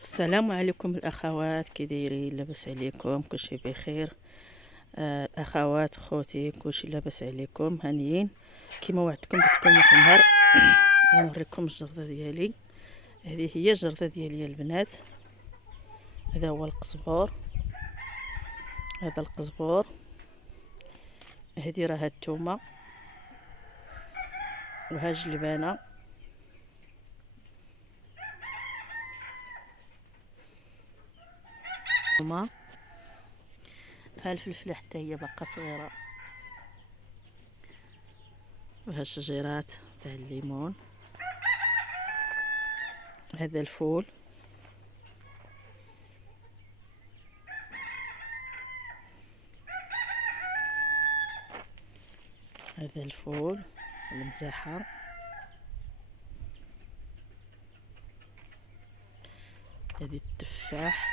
السلام عليكم الاخوات، كي دايرين؟ لاباس عليكم؟ كلشي بخير؟ الاخوات خوتي كلشي لاباس عليكم؟ هانيين؟ كيما وعدتكم قلت لكم واحد النهار غنوريكم الجرده ديالي. هذه هي الجرده ديالي البنات. هذا هو القزبور، هذا القزبور، هذه راه الثومه، وها الجلبانه، ها الفلفله حتى هي باقا صغيره، وها الشجيرات تاع الليمون، هذا الفول، هذا الفول المزحر، هذه التفاح،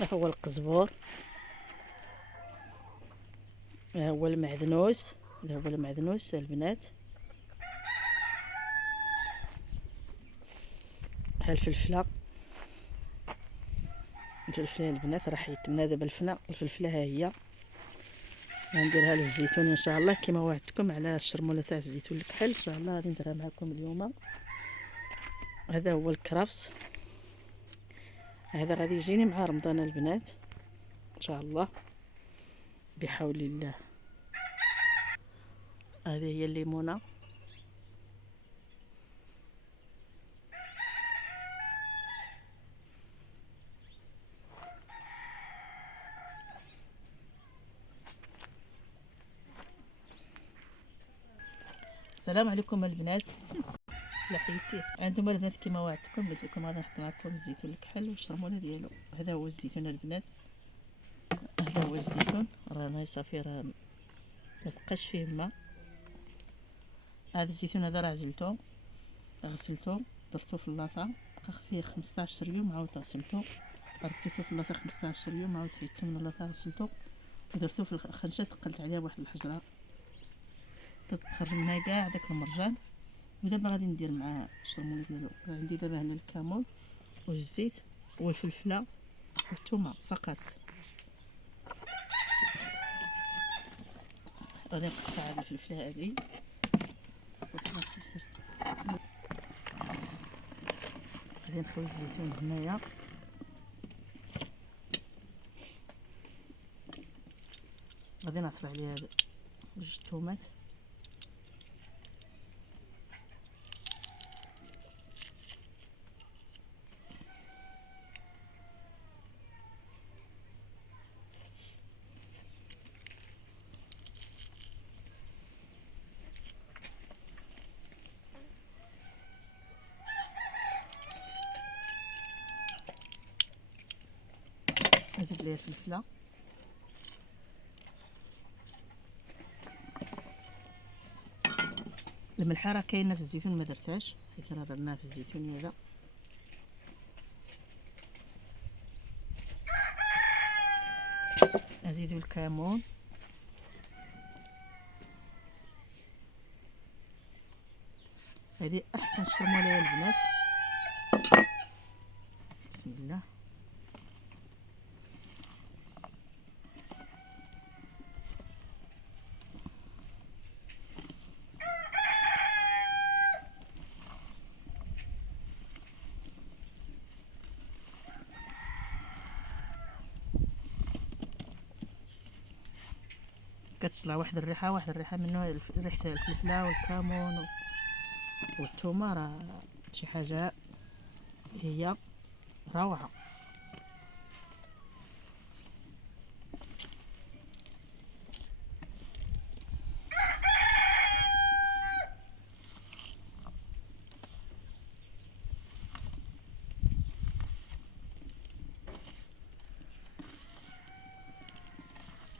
ها هو القزبور، ها هو المعدنوس، هذا هو المعدنوس البنات، ها الفلفله، الفلفله البنات راه حيتمنا دابا الفلفله ها هي غنديرها للزيتون ان شاء الله كما وعدتكم على الشرموله تاع الزيتون الكحل. ان شاء الله غادي نديرها معكم اليوم. هذا هو الكرفس، هذا غادي يجيني مع رمضان البنات ان شاء الله بحول الله. هذه هي الليمونه، السلام عليكم البنات. لحيتي انتم البنات كما وعدتكم قلت لكم غادي نحط معكم الزيتون الكحل والشرموله ديالو. هذا هو الزيتون البنات، هذا هو الزيتون، رانا صافي راه مبقاش فيه الماء. هذا الزيتون هذا راه عزلته، غسلته، درتو في اللاطه، بقى فيه 15 يوم، عاود غسلته، رديته في اللاطه 15 يوم، عاود حيدته من اللاطه غسلته ودرتو في الخنشه، ثقلت عليها بواحد الحجره تخرج منها كاع داك المرجان. ودابا غادي ندير مع الشرموله ديالو. عندي دابا هنا الكمون والزيت والفلفله والثومه فقط. غادي نقطع هاد الفلفله هادي، غادي نخوي الزيتون هنايا، غادي نعصر عليها جوج الثومات، نزيد ليها الفلفله، الملحه راه كاينه في الزيتون ما درتهاش حيت راه درناها في الزيتون هذا. نزيدو الكمون، هذه احسن شرموله يا البنات. بسم الله، كتطلع واحد الريحه منه، ريحه الفلفله والكمون والثومه، راه شي حاجه هي روعه.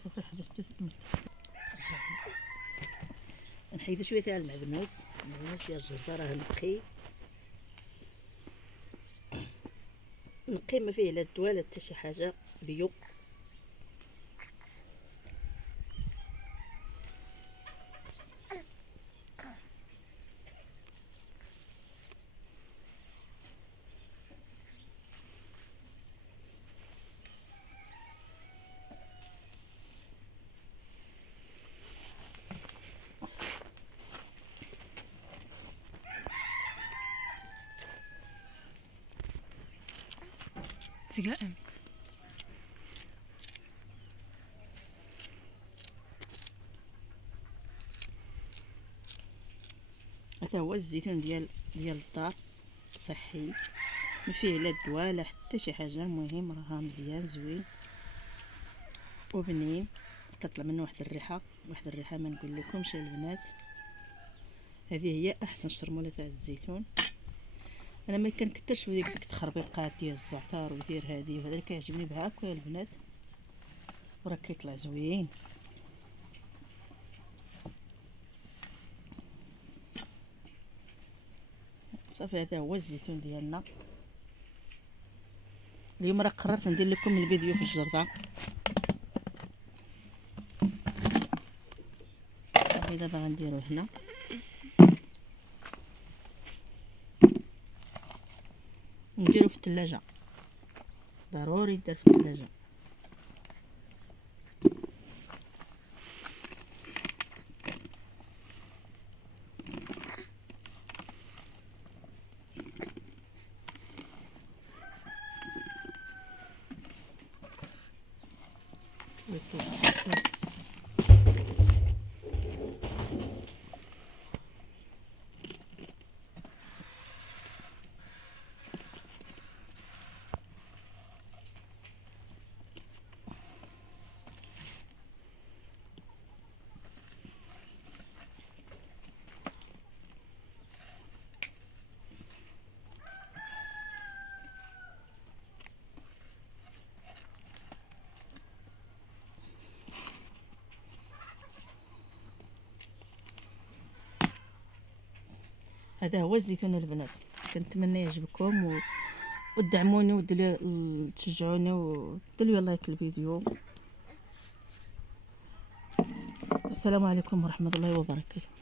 صافي حبستو نحيدو شويه تاع المعدنوس يا الجرده راه نقي ما فيه لا الدواء لا حتى شي حاجه، بيو. تقائم. هذا هو الزيتون ديال الدار، صحي، ما فيه لا دواء لا حتى شي حاجه. المهم راه مزيان زوين وبنين، كطلع منه واحد الريحه ما نقول لكمش البنات. هذه هي احسن شرموله تاع الزيتون. انا ما كنكثرش في ديك التخربيقات ديال الزعتر ودير هذه وهذا اللي كيعجبني بهاكا يا البنات، وراه كيطلع زوين. صافي هذا هو الزيتون ديالنا. اليوم راه قررت ندير لكم الفيديو في الجرده. صافي دابا غنديرو هنا. نديرو في الثلاجه، ضروري يدار في الثلاجه. هذا هو الزيتون البنات. كنتمنى يعجبكم ودعموني وديروا تشجعوني وديروا يلا لايك الفيديو. السلام عليكم ورحمه الله وبركاته.